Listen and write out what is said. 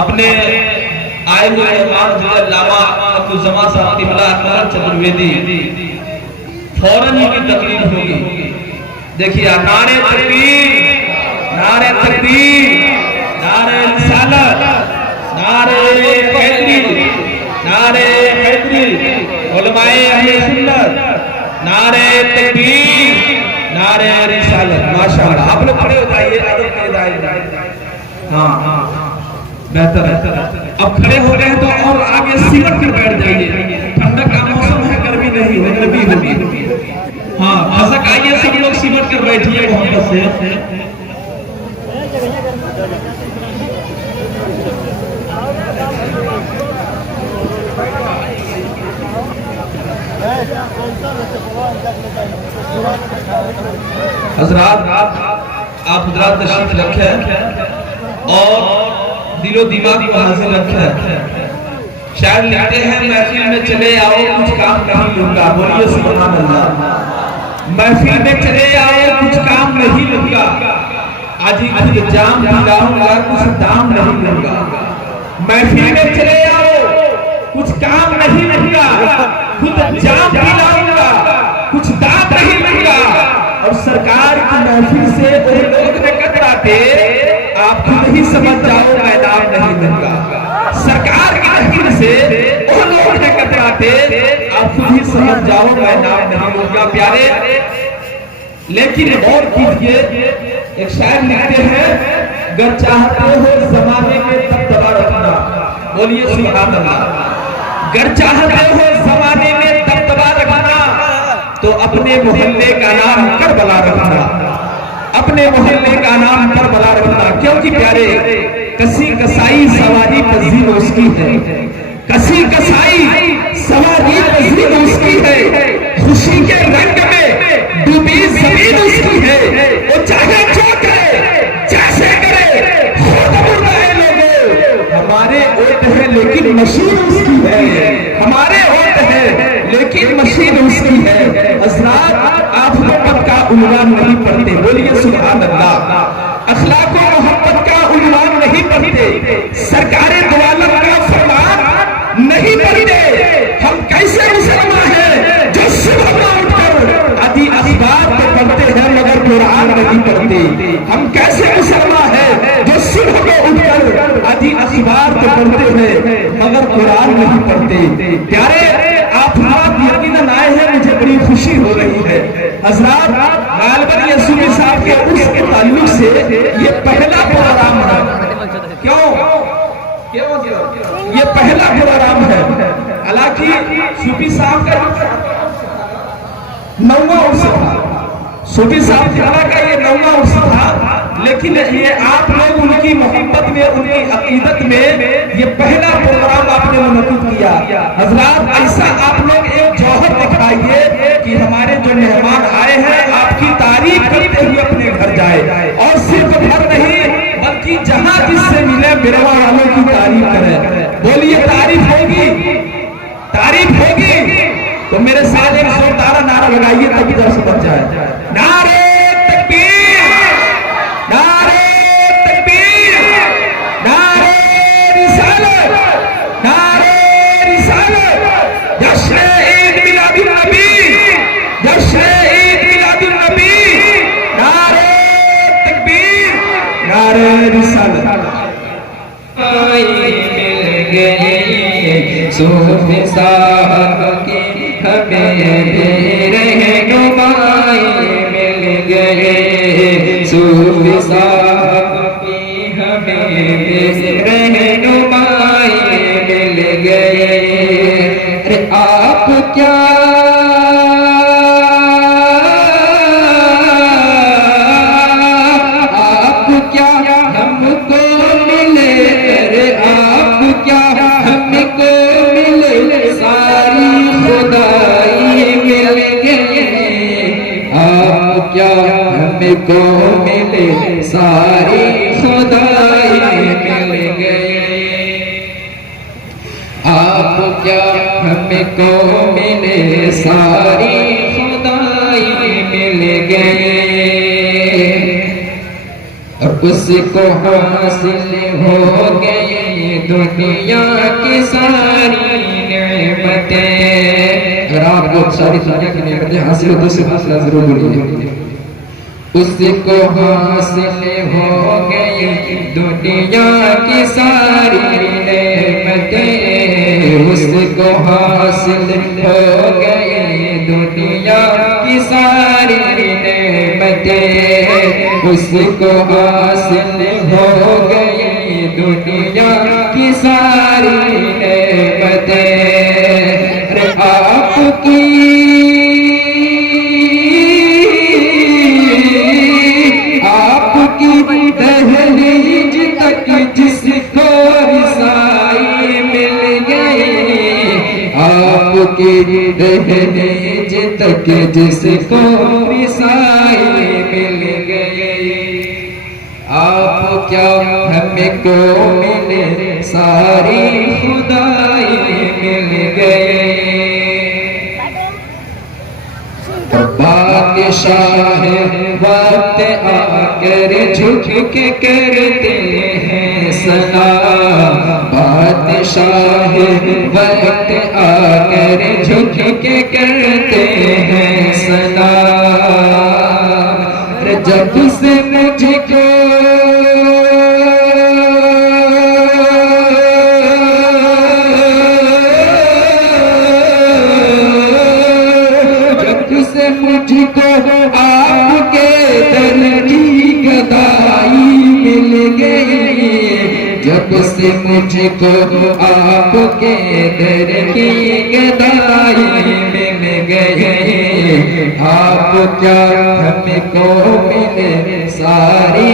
अपने आए हुए लामा अब्दुल साहब तिमला अकबर चतुर्वेदी फौरन ही की तकलीफ होगी। देखिए नारे तकबीर, नारे तकबीर, नारे रिसालत, नारे हैदरी, नारे हैदरी, उलमाए अहले सुन्नत, नारे तकबीर, नारे रिसालत। माशाअल्लाह, आप लोग खड़े हो जाइए अदब के दायरे। हाँ बेहतर है। अब खड़े हो गए तो और आगे सिमट कर बैठ जाइए, ठंडक का मौसम है, गर्मी नहीं है, गर्मी होगी। हाँ खसक आइए, सब लोग सिमट कर बैठिए मोहब्बत से। हजरात आप हजरात तशरीफ रखें और दिलो दिमाग को हाजिर रखें। शायद लिखते हैं महफिल में चले आओ कुछ काम नहीं लूंगा, बोलिए सुभान अल्लाह। महफिल में चले आओ कुछ काम नहीं लूंगा, आज ही खुद जाम दिलाऊंगा कुछ दाम नहीं लूंगा। महफिल में चले आओ कुछ काम नहीं लूंगा, खुद जाम दिलाऊंगा कुछ दाम नहीं लूंगा। और सरकार की महफिल से वो लोग न कतराते, आप खुद ही समझ जाओ मैं नाम नहीं लूंगा। सरकार की महफिल से वो लोग न कतराते, आप खुद ही समझ जाओ मैं नाम नहीं लूंगा। प्यारे लेकिन गौर कीजिए, एक शायर लिखते हैं, अगर चाहते हो जमाने में तब दबा रखना, बोलिए सुभान अल्लाह। अगर चाहते हो जमाने में तब दबा रखना, तो अपने मोहल्ले का नाम करबला रखना, अपने मोहल्ले का नाम करबला रखना। क्योंकि प्यारे कसी कसाई सवारी पजीर उसकी है, कसी कसाई सवारी पजीर उसकी है, खुशी के रंग में डूबी जमीन उसकी है। वो चाहे जो करे जैसे करे, खुद मुर्दा है लोगों, हमारे वोट है लेकिन मशीन उसकी है, हमारे वोट है लेकिन मशीन उसकी है। हज़रात आप मोहब्बत का उन्वान नहीं पढ़ते, बोलिए सुभान अल्लाह। अखलाक व मोहब्बत का उन्वान नहीं पढ़ते, सरकारें दवालत का फरमान नहीं पढ़ते। हम कैसे मुसलमान हैं जो सुबह में उठकर आदि अखबार को पढ़ते हैं मगर कुरान नहीं पढ़ते। हम कैसे मुसलमान हैं जो सुबह में उठकर आदि अखबार को पढ़ते हैं मगर कुरान नहीं पढ़ते। प्यारे आप यकीनन आए हैं, मुझे बड़ी खुशी हो रही है। हज़रात गालिबन यसूफी साहब के उर्स के ताल्लुक से ये पहला प्रोग्राम है। क्यों ये पहला प्रोग्राम है? हालांकि सूफी साहब का 9वां उर्स था, सूफी साहब का ये 9वां उर्स था, लेकिन ये आप लोग उनकी मोहब्बत में, उनकी अकीदत में ये पहला प्रोग्राम आपने मुनक्किद किया। हज़रात ऐसा आप लोग एक जौहर दिखाइए कि हमारे जो मेहमान आए हैं आपकी तारीफ करते हुए अपने घर जाए, और सिर्फ घर नहीं बल्कि जहां जिससे मिले बिरवा वालों की तारीफ करें। बोलिए तारीफ होगी, तारीफ होगी तो मेरे साथ एक जोरदार नारा लगाइए तभी दर्श बच जाए। नारे तकबीर, नारे तकबीर, नारे रिसालत, नारे रिसालत, जश्न ईद मिलादुन नबी, जश्न ईद मिलादुन नबी, नारे तकबीर, नारे रिसालत। मिल गए सूफी साहब की हमें रहनुमाई, मिल गए सूफी साहब की हमें रहनुमाई, मिल गए। अरे आप क्या हमको मिले, अरे आप क्या हमको मिले, सारी खुदाई मिल गई। आप क्या हमको मिले, सारी खुदाई मिल गई। आप क्या हमको मिले, सारी खुदाई मिल गई। और उसको हासिल हो गए दुनिया की सारी नेमतें। अगर आपको सारी दुनिया की नेमतें हासिल हो तो सिर्फ हौसला जरूर बोलिए। उसको हासिल हो गई दुनिया की सारी नेमतें, उसको हासिल हो गई दुनिया की सारी नेमतें, उसको हासिल हो गई दुनिया की सारी नेमतें। आपकी दहलीज तक जिसको रसाई मिल गई, आपकी दहलीज तक जिसको रसाई मिल गई। आप क्या हमको मिले सारी खुदाई मिल गई। बादशाह वक्त आकर झुक के करते हैं सलाम, बादशाह वक्त आकर झुक के करते हैं सलाम। जब से मुझको मुझको आपके दर की गदाई मिल गई, जब से मुझको आपके दर की गदाई मिल गई। आप क्या हमको मिले सारी